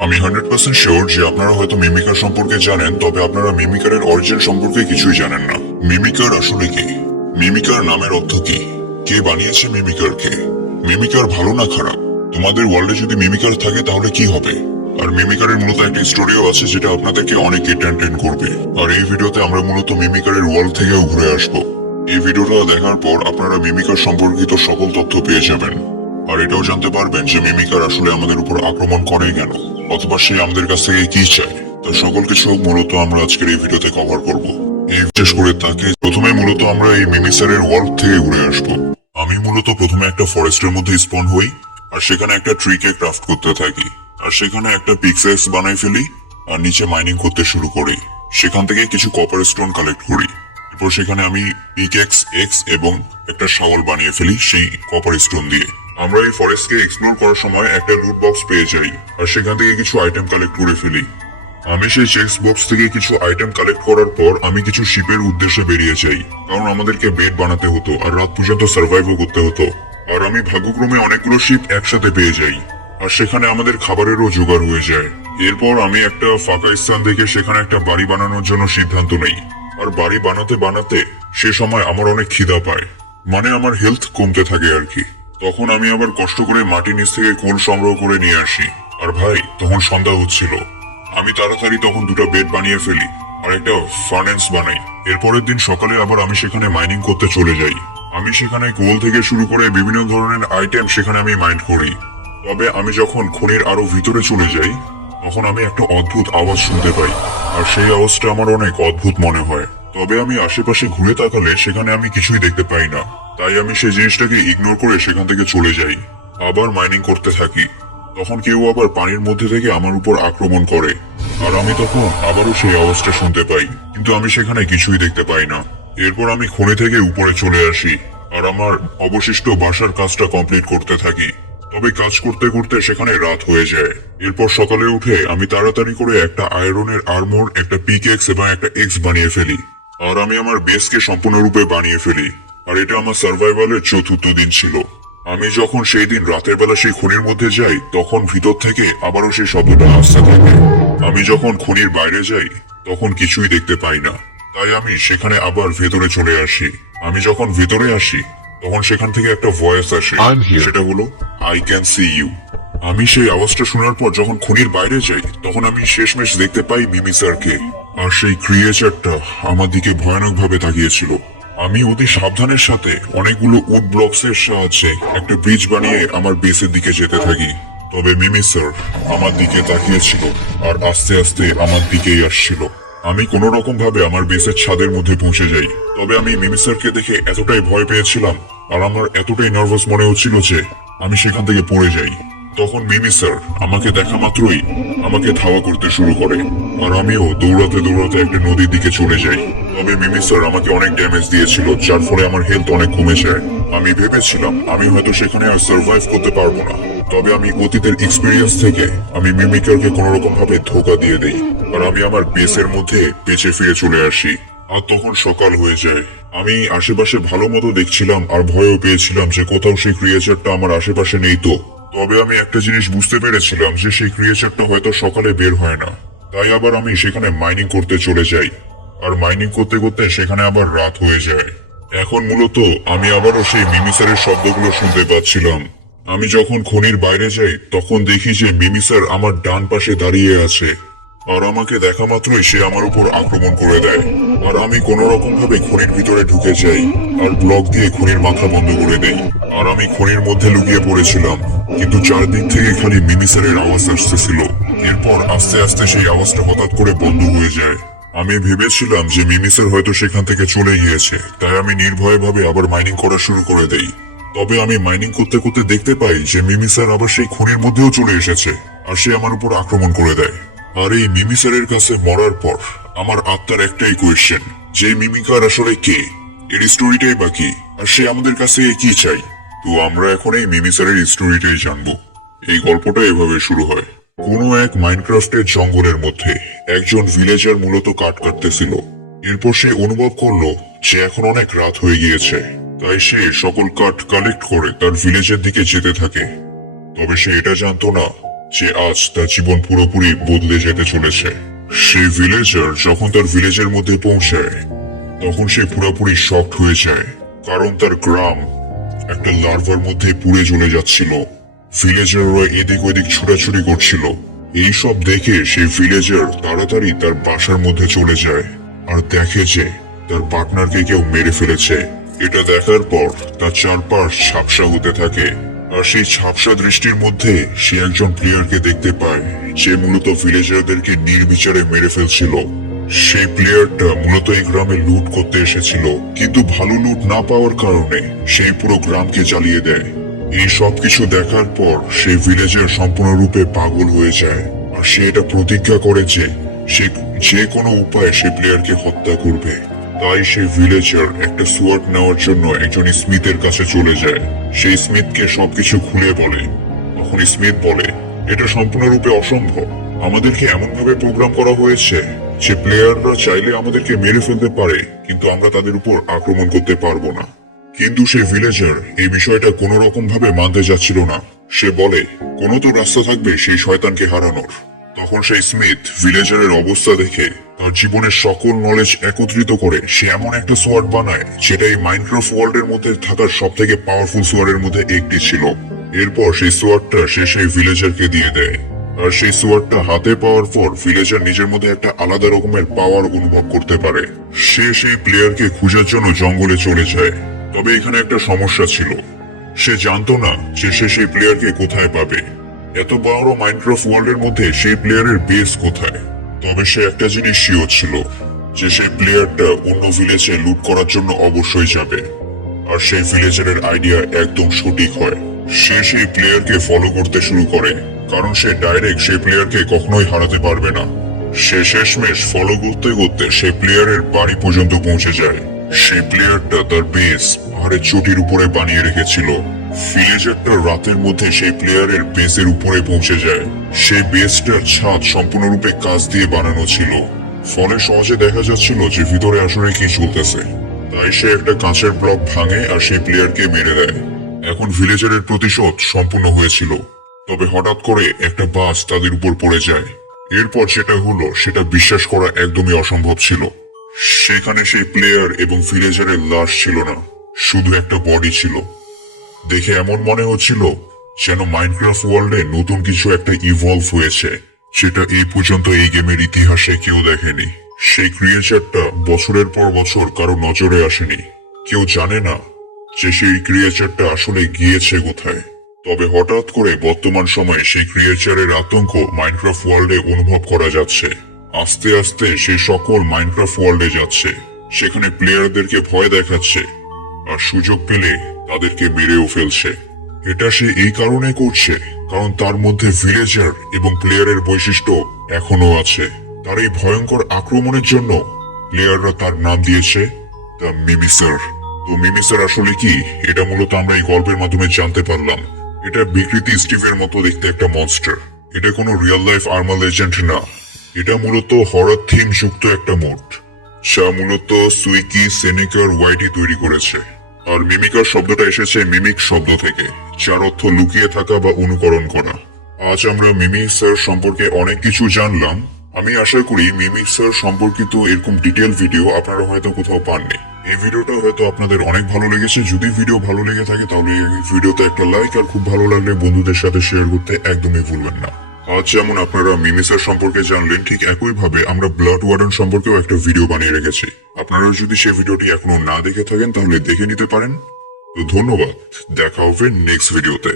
আমি 100% শিওর যে আপনারা হয়তো মিমিকার সম্পর্কে জানেন, তবে আপনারা মিমিকারের অরিজিন সম্পর্কে কিছুই জানেন না। মিমিকার আসলে কি? মিমিকার নামের অর্থ কি? কে বানিয়েছে মিমিকারকে? মিমিকার ভালো না খারাপ? তোমাদের ওয়ার্ল্ডে যদি মিমিকার থাকে তাহলে কি হবে? আর মিমিকারের মূলত একটা স্টোরিও আছে যেটা আপনাদেরকে অনেক এন্টারটেইন করবে। আর এই ভিডিওতে আমরা মূলত মিমিকারের ওয়ার্ল্ড থেকেও ঘুরে আসবো। এই ভিডিওটা দেখার পর আপনারা মিমিকার সম্পর্কিত সকল তথ্য পেয়ে যাবেন। আর এটাও জানতে পারবেন যে মিমিকার আসলে আমাদের উপর আক্রমণ করে কেন, অথবা সে আমাদের কাছ থেকে কি চায়। তার সকল কিছু মূলত আমরা আজকের এই ভিডিওতে কভার করব। এই বিশেষ করে তাকে প্রথমে মূলত আমরা এই মিমিসারের ওয়ার্ল্ড থেকে ঘুরে আসবো। আমি মূলত প্রথমে একটা ফরেস্টের মধ্যে স্পন হই, আর সেখানে একটা ট্রিকে ক্রাফট করতে থাকি, আর সেখানে একটা পিক্সেক্স বানাই ফেলি, আর নিচে মাইনিং করতে শুরু করি। সেখান থেকে কিছু কপার স্টোন কালেক্ট করি। এরপর সেখানে আমি পিক্যাক্স এক্স এবং একটা শাওয়াল বানিয়ে ফেলি সেই কপার স্টোন দিয়ে। আমরা এই ফরেস্টকে এক্সপ্লোর করার সময় একটা লুট বক্স পেয়ে যাই, আর সেখান থেকে কিছু আইটেম কালেক্ট করে ফেলি। আমি সেই চেক বক্স থেকে কিছু আইটেম কালেক্ট করার পর আমি কিছু শিপের উদ্দেশ্যে বেরিয়ে যাই, কারণ আমাদেরকে বেড বানাতে হতো আর রাত পর্যন্ত সার্ভাইভও করতে হতো। আর আমি ভাগ্যক্রমে অনেকগুলো শিপ একসাথে পেয়ে যাই, আর সেখানে আমাদের খাবারেরও জোগাড় হয়ে যায়। এরপর আমি একটা ফাঁকা স্থান দেখে সেখানে একটা বাড়ি বানানোর জন্য সিদ্ধান্ত নেই। আর বাড়ি বানাতে বানাতে সে সময় আমার অনেক খিদা পায়, মানে আমার হেলথ কমতে থাকে আর কি। তখন আমি আবার কষ্ট করে মাটির নিচ থেকে কোল সংগ্রহ করে নিয়ে আসি। আর ভাই, তখন সন্ধ্যা হচ্ছিল। আমি তাড়াতাড়ি তখন দুটো বেড বানিয়ে ফেলি আর একটা ফার্নেন্স বানাই। এরপরের দিন সকালে আবার আমি সেখানে মাইনিং করতে চলে যাই। আমি সেখানে কোল থেকে শুরু করে বিভিন্ন ধরনের আইটেম সেখানে আমি মাইন্ড করি। তবে আমি যখন খনির আরো ভিতরে চলে যাই, তখন আমি একটা অদ্ভুত আওয়াজ শুনতে পাই, আর সেই আওয়াজটা আমার অনেক অদ্ভুত মনে হয়। তবে আমি আশেপাশে ঘুরে তাকালে সেখানে আমি কিছুই দেখতে পাই না। তাই আমি সেই জিনিসটাকে ইগনোর করে সেখান থেকে চলে যাই, আবার মাইনিং করতে থাকি। তখন কেউ আবার পানির মধ্যে থেকে আমার উপর আক্রমণ করে, আর আমি তখন আবারও সেই আওয়াজটা শুনতে পাই, কিন্তু আমি সেখানে কিছুই দেখতে পাই না। এরপর আমি খনি থেকে উপরে চলে আসি, আর আমার অবশিষ্ট বাসার কাজটা কমপ্লিট করতে থাকি। তবে কাজ করতে করতে সেখানে রাত হয়ে যায়। এরপর সকালে উঠে আমি তাড়াতাড়ি করে একটা আয়রনের আর্মর, একটা পিকেক্স এবং একটা এক্স বানিয়ে ফেলি, আর আমি আমার বেসকে সম্পূর্ণরূপে বানিয়ে ফেলি। আর এটা আমার সার্ভাইভালের চতুর্থ দিন ছিল। আমি যখন সেই দিন রাতের বেলা সেই খনির মধ্যে যাই, তখন ভিতর থেকে আবারও সেই শব্দটা আসতে থাকে। আমি যখন খনির বাইরে যাই, তখন কিছুই দেখতে পাই না। তাই আমি সেখানে আবার ভেতরে চলে আসি। আমি যখন ভেতরে আসি, তখন সেখান থেকে একটা ভয়েস আসে, সেটা হলো আই ক্যান সি ইউ। আমি সেই আওয়াজটা শোনার পর যখন খনির বাইরে যাই, তখন আমি শেষমেশ দেখতে পাই মিমি স্যারকে। আর সেই ক্রিয়েচারটা আমার দিকে ভয়ানক ভাবে তাকিয়েছিল। আমি অতি সাবধানের সাথে অনেকগুলো উড ব্লকস এর সাহায্যে একটা ব্রিজ বানিয়ে আমার বেসের দিকে যেতে থাকি। তবে মিমি স্যার আমার দিকে তাকিয়েছিল, আর আস্তে আস্তে আমার দিকেই আসছিল। আমি কোনো রকম ভাবে আমার বেসের ছাদের মধ্যে পৌঁছে যাই। তবে আমি মিমি স্যারকে দেখে এতটাই ভয় পেয়েছিলাম, আর আমার এতটাই নার্ভাস মনে হচ্ছিল যে আমি সেখান থেকে পড়ে যাই। তখন মিমি স্যার আমাকে দেখা মাত্রই আমাকে ধাওয়া করতে শুরু করে, আর আমিও দৌড়াতে দৌড়াতে একটা নদীর দিকে চলে যাই। তবে মিমি স্যার আমাকে অনেক ড্যামেজ দিয়েছিল, যার ফলে আমার হেলথ অনেক কমে যায়। আমি ভেবেছিলাম আমি হয়তো সেখানে আর সার্ভাইভ করতে পারবো না। তবে আমি অতীতের এক্সপিরিয়েন্স থেকে আমি মিমিকারকে কোনো রকম ভাবে ধোকা দিয়ে দেই, আর আমি আমার বেসের মধ্যে বেঁচে ফিরে চলে আসি। আর তখন সকাল হয়ে যায়। আমি আশেপাশে ভালো মতো দেখছিলাম, আর ভয়ও পেয়েছিলাম যে কোথাও সেই ক্রিয়েচারটা আমার আশেপাশে নেই তো। তবে আমি একটা জিনিস বুঝতে পেরেছিলাম যে সেই ক্রিয়েচারটা হয়তো সকালে বের হয় না। তাই আবার আমি সেখানে মাইনিং করতে চলে যাই, আর মাইনিং করতে করতে সেখানে আবার রাত হয়ে যায়। এখন মূলত আমি আবারও সেই মিমিসারের শব্দগুলো শুনতে পাচ্ছিলাম। আমি যখন খনির বাইরে যাই, তখন দেখি যে মিমিসার আমার ডান পাশে দাঁড়িয়ে আছে, আর আমাকে দেখা মাত্রই সে আমার উপর আক্রমণ করে দেয়। আর আমি কোনো রকম ভাবে খনির ভিতরে ঢুকে যাই, আর ব্লক দিয়ে খনির মাথা বন্ধ করে দেই। আর আমি খনির মধ্যে লুকিয়ে পড়েছিলাম, কিন্তু চারদিক থেকে খালি মিমিসারের আওয়াজ আসতেছিল। এরপর আস্তে আস্তে সেই আওয়াজটা হঠাৎ করে বন্ধ হয়ে যায়। আমি ভেবেছিলাম যে মিমিসার হয়তো সেখান থেকে চলে গিয়েছে, তাই আমি নির্ভয় ভাবে আবার মাইনিং করা শুরু করে দেই। তবে আমি মাইনিং করতে করতে দেখতে পাই যে মিমিসার আবার সেই খনির মধ্যেও চলে এসেছে, আর সে আমার উপর আক্রমণ করে দেয়। আর এই মিমিসারের কাছে মরার পর আমার আত্মার একটাই কোয়েশ্চেন, যে মিমিকার আসলে কে, এর স্টোরিটাই বাকি, আর সে আমাদের কাছে কি চাই। তো আমরা এখন এই মিমিসারের স্টোরিটাই জানবো। এই গল্পটা এভাবে শুরু হয়। কোনো এক মাইনক্রাফটের জঙ্গলের মধ্যে একজন ভিলেজার মূলত কাঠ কাটতেছিল। এরপর সে অনুভব করলো যে এখন অনেক রাত হয়ে গিয়েছে, তাই সে সকল কাঠ কালেক্ট করে তার ভিলেজের দিকে যেতে থাকে। তবে সে এটা জানতো না যে আজ তার জীবন পুরোপুরি বদলে যেতে চলেছে। সেই ভিলেজার যখন তার ভিলেজের মধ্যে পৌঁছায় তখন সে পুরোপুরি শকড হয়ে যায়, কারণ তার গ্রাম একটা লার্ভার মধ্যে পুড়ে জ্বলে যাচ্ছিল। ভিলেজাররা এদিক ওদিক ছুটাছুটি করছিল। এইসব দেখে সেই ভিলেজার তাড়াতাড়ি তার বাসার মধ্যে চলে যায় আর দেখে যে তার পার্টনারকে কেউ মেরে ফেলেছে। এটা দেখার পর তার চারপাশ ঝাপসা হতে থাকে, আর সেই ঝাপসা দৃষ্টির মধ্যে সে একজন প্লেয়ারকে দেখতে পায় যে মূলত ভিলেজারদেরকে নির্বিচারে মেরে ফেলছিল। সেই প্লেয়ারটা মূলত এই গ্রামে লুট করতে এসেছিল, কিন্তু ভালো লুট না পাওয়ার কারণে সেই পুরো গ্রামকে জ্বালিয়ে দেয়। এই সব কিছু দেখার পর সেই ভিলেজার সম্পূর্ণরূপে পাগল হয়ে যায়, আর সে এটা প্রতিজ্ঞা করে যে সে যে কোনো উপায়ে সেই প্লেয়ারকে হত্যা করবে। তাই সেই ভিলেজার একটা সোয়ার্ড নেওয়ার জন্য একজন স্মিথের কাছে চলে যায়। সেই স্মিথকে সবকিছু খুলে বলে। তখন স্মিথ বলে, এটা সম্পূর্ণরূপে অসম্ভব। আমাদেরকে এমন ভাবে প্রোগ্রাম করা হয়েছে যে প্লেয়াররা চাইলে আমাদেরকে মেরে ফেলতে পারে, কিন্তু আমরা তাদের উপর আক্রমণ করতে পারবো না। কিন্তু সেই ভিলেজার এই বিষয়টা কোন রকম ভাবে মানতে যাচ্ছিল না। সে বলে, কোনো তো রাস্তা থাকবে সেই শয়তানকে হারানোর। তখন সেই স্মিথ ভিলেজারের অবস্থা দেখে তার জীবনের সকল নলেজ একত্রিত করে সে এমন একটা সোয়ার্ড বানায় যেটা এই মাইনক্রাফট ওয়ার্ল্ডের মধ্যে থাকার সব থেকে পাওয়ারফুল সোয়ার্ডের মধ্যে একটি ছিল। এরপর সেই সোয়ার্ডটা সে সেই ভিলেজারকে দিয়ে দেয়, আর সেই সোয়ার্ডটা হাতে পাওয়ার পর ভিলেজার নিজের মধ্যে একটা আলাদা রকমের পাওয়ার অনুভব করতে পারে। সে সেই প্লেয়ারকে খোঁজার জন্য জঙ্গলে চলে যায়। তবে এখানে একটা সমস্যা ছিল, সে জানতো না যে সে সেই প্লেয়ারকে কোথায় পাবে। এত বড় মাইনক্রাফট ওয়ার্ল্ডের মধ্যে সেই প্লেয়ারের বেস কোথায়। তবে সে একটা জিনিস শিওর ছিল যে সেই প্লেয়ারটা অন্য ভিলেজে লুট করার জন্য অবশ্যই যাবে, আর সেই ভিলেজারের আইডিয়া একদম সঠিক হয়। সে সেই প্লেয়ারকে ফলো করতে শুরু করে, কারণ সে ডাইরেক্ট সেই প্লেয়ারকে কখনোই হারাতে পারবে না। সে শেষমেশ ফলো করতে করতে সেই প্লেয়ারের বাড়ি পর্যন্ত পৌঁছে যায়। সেই প্লেয়ারটা তার বেস পাহাড়ের চটির উপরে বানিয়ে রেখেছিল। ভিলেজারটা রাতের মধ্যে সেই প্লেয়ারের বেসের উপরে পৌঁছে যায়। সেই বেসটার ছাদ সম্পূর্ণরূপে কাঁচ দিয়ে বানানো ছিল, ফলে সহজে দেখা যাচ্ছিল যে ভিতরে আসলে কি চলতেছে। তাই সে একটা কাঁচের ব্লক ভাঙে আর সেই প্লেয়ারকে মেরে দেয়। এখন ভিলেজারের প্রতিশোধ সম্পূর্ণ হয়েছিল। তবে হঠাৎ করে একটা বাস তাদের উপর পড়ে যায়। এরপর যেটা হলো সেটা বিশ্বাস করা একদমই অসম্ভব ছিল। সেখানে সেই প্লেয়ার এবং ভিলেজারের লাশ ছিল না, শুধু একটা বডি ছিল। দেখে এমন মনে হচ্ছিল যেন মাইনক্রাফট ওয়ার্ল্ডে নতুন কিছু একটা ইভলভ হয়েছে, যেটা এই পর্যন্ত এই গেমের ইতিহাসে কেউ দেখেনি। সেই ক্রিয়েচারটা বছরের পর বছর কারো নজরে আসেনি। কেউ জানে না যে সেই ক্রিয়েচারটা আসলে গিয়েছে কোথায়। তবে হঠাৎ করে বর্তমান সময়ে সেই ক্রিয়েচারের আতঙ্ক মাইনক্রাফট ওয়ার্ল্ডে অনুভব করা যাচ্ছে। আস্তে আস্তে সে সকল মাইনক্রাফট ওয়ার্ল্ডে যাচ্ছে, সেখানে প্লেয়ারদেরকে ভয় দেখাচ্ছে, আর সুযোগ পেলে তাদেরকে মেরেও ফেলছে। এটা সে এই কারণে করছে কারণ তার মধ্যে ভিলেজার এবং প্লেয়ারের বৈশিষ্ট্য এখনো আছে। তার এই ভয়ঙ্কর আক্রমণের জন্য প্লেয়াররা তার নাম দিয়েছে দ্য মিমিসার। তো মিমিসার আসলে কি, এটা মূলত আমরা এই গল্পের মাধ্যমে জানতে পারলাম। এটা বিকৃতি স্টিভের মতো দেখতে একটা মনস্টার। এটা কোনো রিয়েল লাইফ আর্মার লেজেন্ড না, এটা মূলত হরর থিম যুক্ত একটা মোড, যা মূলত সুইকি সেনেকার ওয়াইটি তৈরি করেছে। আর মিমিকার শব্দটা এসেছে মিমিক শব্দ থেকে, যার অর্থ লুকিয়ে থাকা বা অনুকরণ করা। আজ আমরা মিমিক স্যার সম্পর্কে অনেক কিছু জানলাম। আমি আশা করি মিমিক স্যার সম্পর্কিত এরকম ডিটেল ভিডিও আপনারা হয়তো কোথাও পাননি। এই ভিডিওটা হয়তো আপনাদের অনেক ভালো লেগেছে। যদি ভিডিও ভালো লেগে থাকে তাহলে এই ভিডিওতে একটা লাইক, আর খুব ভালো লাগলে বন্ধুদের সাথে শেয়ার করতে একদমই ভুলবেন না। আজ যেমন আপনারা মিমিসার সম্পর্কে জানলেন, ঠিক একইভাবে আমরা ব্লাড ওয়ার্ডেন সম্পর্কেও একটা ভিডিও বানিয়ে রেখেছি। আপনারা যদি সেই ভিডিওটি এখনো না দেখে থাকেন তাহলে দেখে নিতে পারেন। তো ধন্যবাদ, দেখা হবে নেক্সট ভিডিওতে।